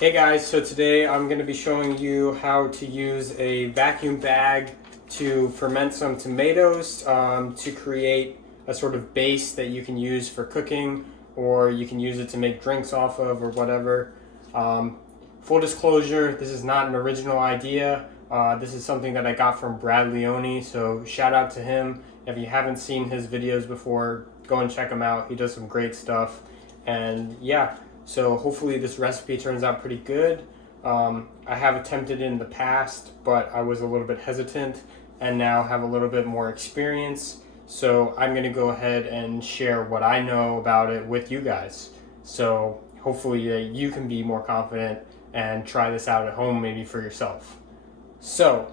Hey guys, so today I'm going to be showing you how to use a vacuum bag to ferment some tomatoes to create a sort of base that you can use for cooking, or you can use it to make drinks off of or whatever. Full disclosure, this is not an original idea. This is something that I got from Leone, so shout out to him. If you haven't seen his videos before, go and check him out. He does some great stuff. And yeah, so hopefully this recipe turns out pretty good. I have attempted it in the past, but I was a little bit hesitant and now have a little bit more experience. So I'm gonna go ahead and share what I know about it with you guys. So hopefully you can be more confident and try this out at home maybe for yourself. So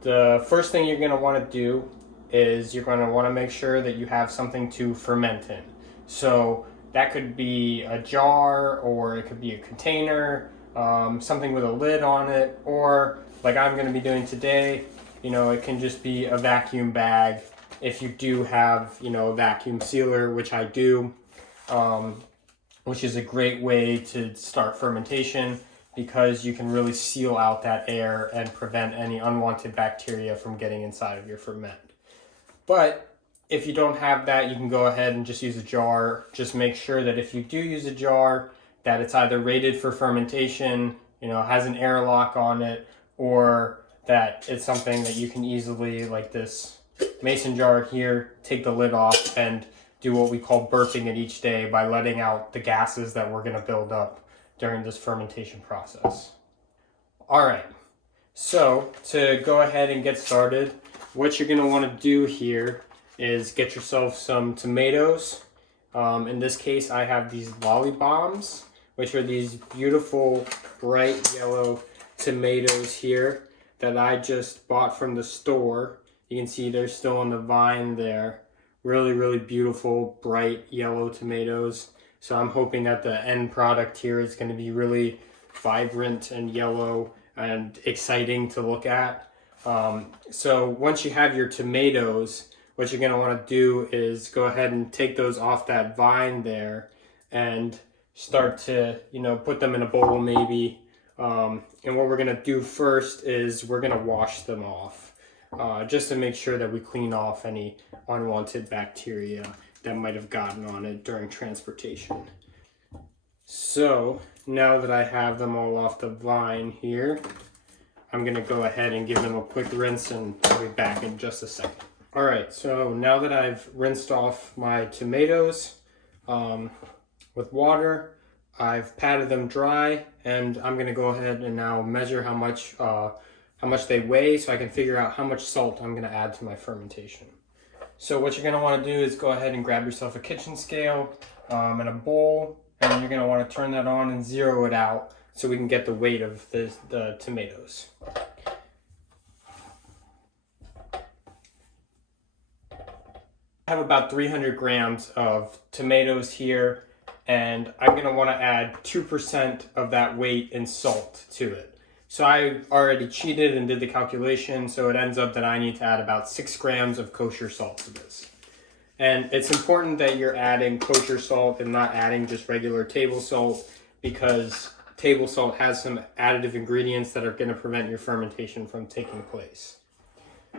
the first thing you're gonna wanna do is you're gonna wanna make sure that you have something to ferment in. So that could be a jar, or it could be a container, something with a lid on it, or like I'm going to be doing today, it can just be a vacuum bag if you do have, a vacuum sealer, which I do, which is a great way to start fermentation because you can really seal out that air and prevent any unwanted bacteria from getting inside of your ferment. But if you don't have that, you can go ahead and just use a jar. Just make sure that if you do use a jar, that it's either rated for fermentation, has an airlock on it, or that it's something that you can easily, like this mason jar here, take the lid off and do what we call burping it each day by letting out the gases that we're going to build up during this fermentation process. All right, so to go ahead and get started, what you're going to want to do here is get yourself some tomatoes. In this case, I have these lollibombs, which are these beautiful bright yellow tomatoes here that I just bought from the store. You can see they're still on the vine there. Really, really beautiful bright yellow tomatoes. So I'm hoping that the end product here is going to be really vibrant and yellow and exciting to look at. So once you have your tomatoes, what you're going to want to do is go ahead and take those off that vine there and start to, put them in a bowl maybe. And what we're going to do first is we're going to wash them off just to make sure that we clean off any unwanted bacteria that might have gotten on it during transportation. So now that I have them all off the vine here, I'm going to go ahead and give them a quick rinse, and I'll be back in just a second. All right, so now that I've rinsed off my tomatoes with water, I've patted them dry, and I'm gonna go ahead and now measure how much they weigh so I can figure out how much salt I'm gonna add to my fermentation. So what you're gonna wanna do is go ahead and grab yourself a kitchen scale and a bowl, and you're gonna wanna turn that on and zero it out so we can get the weight of the tomatoes. I have about 300 grams of tomatoes here, and I'm going to want to add 2% of that weight in salt to it. So I already cheated and did the calculation, so it ends up that I need to add about 6 grams of kosher salt to this. And it's important that you're adding kosher salt and not adding just regular table salt, because table salt has some additive ingredients that are going to prevent your fermentation from taking place.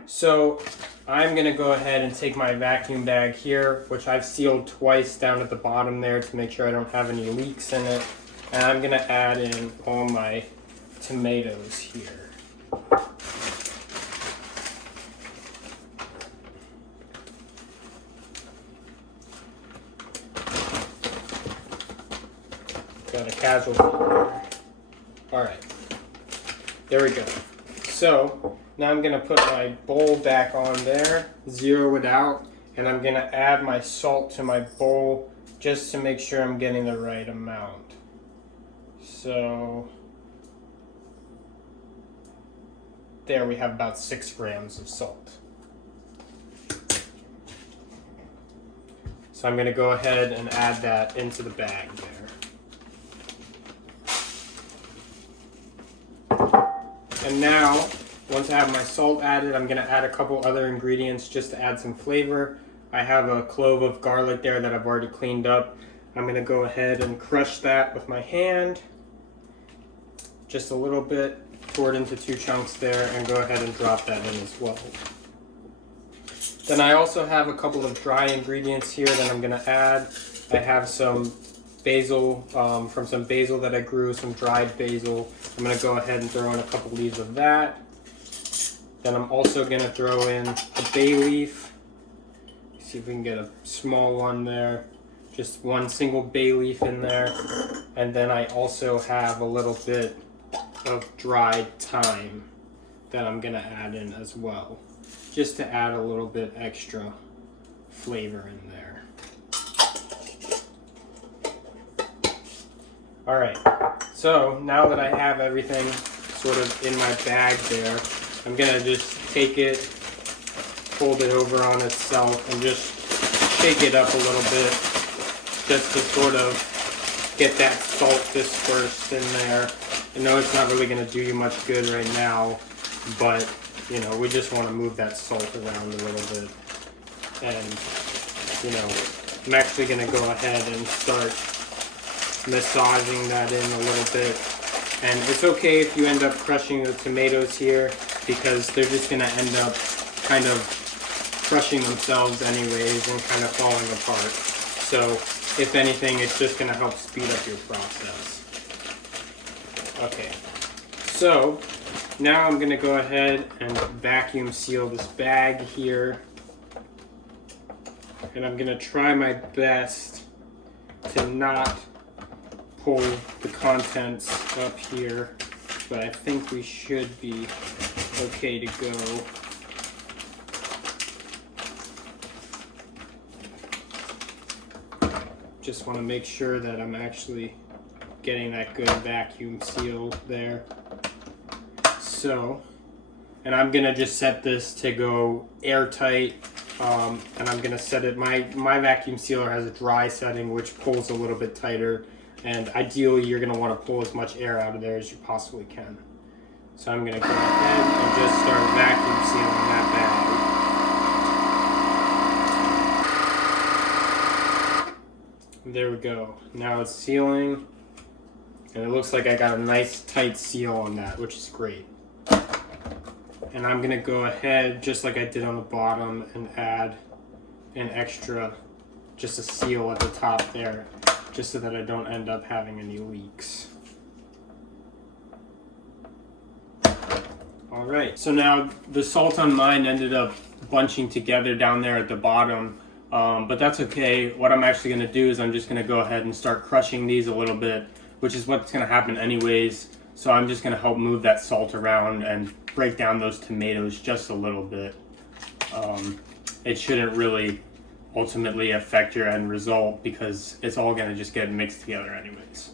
So I'm going to go ahead and take my vacuum bag here, which I've sealed twice down at the bottom there to make sure I don't have any leaks in it. And I'm going to add in all my tomatoes here. Got a casual. All right, there we go. So now I'm going to put my bowl back on there, zero it out, and I'm going to add my salt to my bowl just to make sure I'm getting the right amount. So there we have about 6 grams of salt. So I'm going to go ahead and add that into the bag there. And now, once I have my salt added, I'm going to add a couple other ingredients just to add some flavor. I have a clove of garlic there that I've already cleaned up. I'm going to go ahead and crush that with my hand. just a little bit, pour it into 2 chunks there, and go ahead and drop that in as well. Then I also have a couple of dry ingredients here that I'm gonna add. I have some basil, from some basil that I grew, some dried basil. I'm gonna go ahead and throw in a couple leaves of that. Then I'm also gonna throw in a bay leaf. See if we can get a small one there. Just 1 single bay leaf in there. And then I also have a little bit of dried thyme that I'm gonna add in as well, just to add a little bit extra flavor in there. All right, so now that I have everything sort of in my bag there, I'm gonna just take it, fold it over on itself, and just shake it up a little bit, just to sort of get that salt dispersed in there. I know it's not really gonna do you much good right now, but you know, we just want to move that salt around a little bit. And you know, I'm actually gonna go ahead and start massaging that in a little bit. And it's okay if you end up crushing the tomatoes here, because they're just gonna end up kind of crushing themselves anyways and kind of falling apart. So if anything, it's just gonna help speed up your process. Okay, so now I'm gonna go ahead and vacuum seal this bag here. And I'm gonna try my best to not pull the contents up here, but I think we should be okay to go. Just want to make sure that I'm actually getting that good vacuum seal there. So, and I'm gonna just set this to go airtight, and I'm gonna set it, my vacuum sealer has a dry setting which pulls a little bit tighter, and ideally you're gonna want to pull as much air out of there as you possibly can. So I'm gonna go ahead and just start vacuum sealing that bag. There we go. Now it's sealing, and it looks like I got a nice tight seal on that, which is great. And I'm gonna go ahead, just like I did on the bottom, and add an extra, just a seal at the top there, just so that I don't end up having any leaks. All right, so now the salt on mine ended up bunching together down there at the bottom, but that's okay. What I'm actually gonna do is I'm just gonna go ahead and start crushing these a little bit, which is what's gonna happen anyways. So I'm just gonna help move that salt around and break down those tomatoes just a little bit. It shouldn't really ultimately affect your end result because it's all gonna just get mixed together anyways.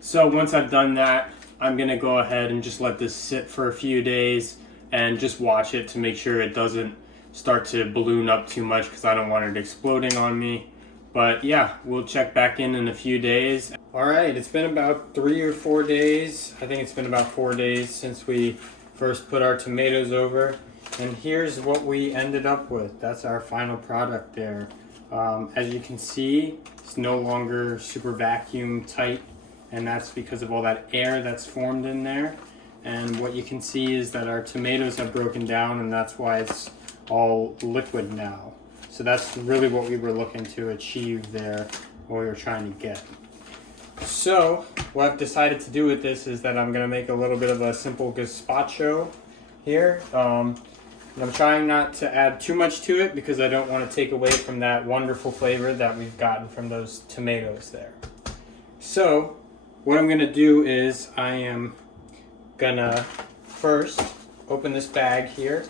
So once I've done that, I'm gonna go ahead and just let this sit for a few days and just watch it to make sure it doesn't start to balloon up too much, because I don't want it exploding on me. But yeah, we'll check back in a few days. All right, it's been about 3 or 4 days. I think it's been about 4 days since we first put our tomatoes over. And here's what we ended up with. That's our final product there. As you can see, it's no longer super vacuum tight, and that's because of all that air that's formed in there. And what you can see is that our tomatoes have broken down, and that's why it's all liquid now. So that's really what we were looking to achieve there, what we were trying to get. So what I've decided to do with this is that I'm going to make a little bit of a simple gazpacho here. And I'm trying not to add too much to it because I don't want to take away from that wonderful flavor that we've gotten from those tomatoes there. So what I'm going to do is I am going to first open this bag here.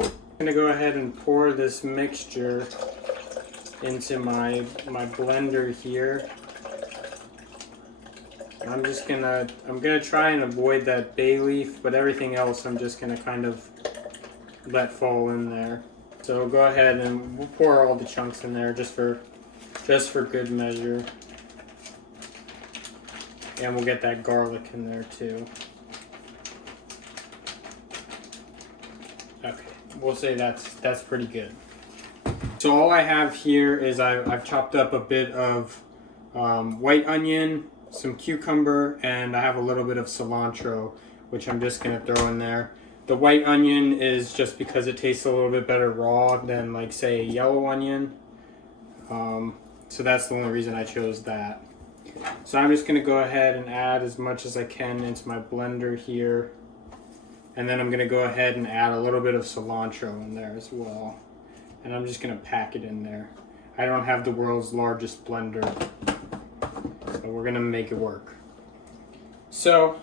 I'm going to go ahead and pour this mixture into my blender here. I'm gonna try and avoid that bay leaf, but everything else I'm just gonna kind of let fall in there. So go ahead and we'll pour all the chunks in there just for good measure. And we'll get that garlic in there too. Okay, we'll say that's pretty good. So all I have here is I've chopped up a bit of white onion, some cucumber, and I have a little bit of cilantro, which I'm just gonna throw in there. The white onion is just because it tastes a little bit better raw than, like, say, a yellow onion. So that's the only reason I chose that. So I'm just gonna go ahead and add as much as I can into my blender here. And then I'm gonna go ahead and add a little bit of cilantro in there as well. And I'm just gonna pack it in there. I don't have the world's largest blender, but we're gonna make it work. So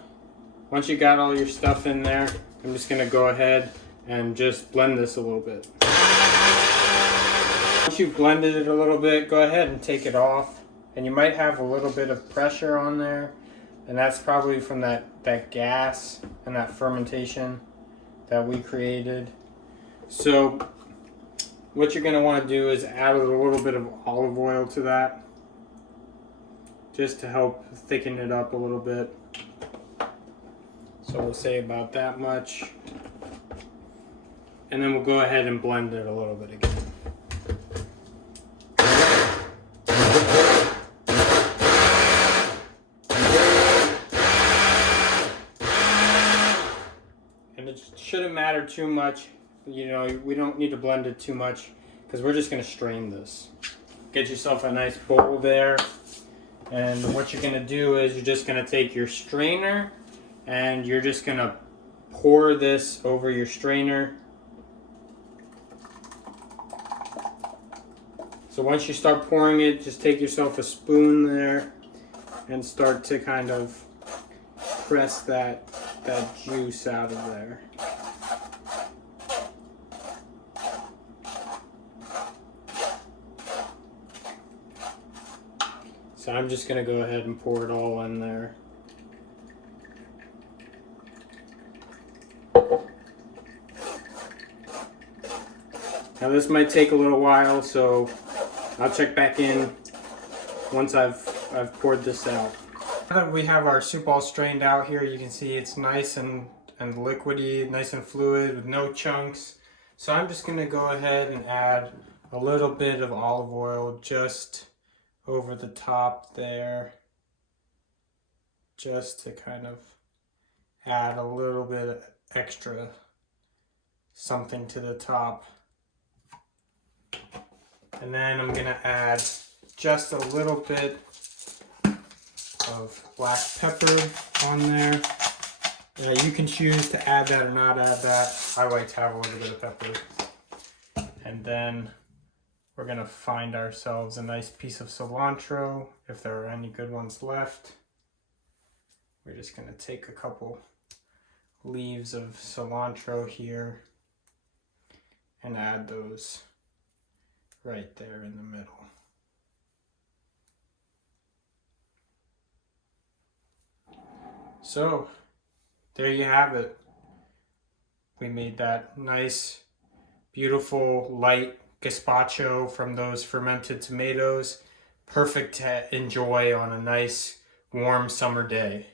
once you got all your stuff in there, I'm just gonna go ahead and just blend this a little bit. Once you've blended it a little bit, go ahead and take it off. And you might have a little bit of pressure on there, and that's probably from that gas and that fermentation that we created. So what you're gonna wanna do is add a little bit of olive oil to that, just to help thicken it up a little bit. So we'll say about that much. And then we'll go ahead and blend it a little bit again. And it shouldn't matter too much. You know, we don't need to blend it too much because we're just gonna strain this. Get yourself a nice bowl there. And what you're gonna do is you're just gonna take your strainer and you're just gonna pour this over your strainer. So once you start pouring it, just take yourself a spoon there and start to kind of press that juice out of there. So I'm just gonna go ahead and pour it all in there. Now this might take a little while, so I'll check back in once I've poured this out. Now that we have our soup all strained out here, you can see it's nice and liquidy, nice and fluid with no chunks. So I'm just gonna go ahead and add a little bit of olive oil just over the top there, just to kind of add a little bit extra something to the top. And then I'm gonna add just a little bit of black pepper on there. You can choose to add that or not add that. I like to have a little bit of pepper. And then we're gonna find ourselves a nice piece of cilantro, if there are any good ones left. We're just gonna take a couple leaves of cilantro here and add those right there in the middle. So there you have it. We made that nice, beautiful, light gazpacho from those fermented tomatoes. Perfect to enjoy on a nice, warm summer day.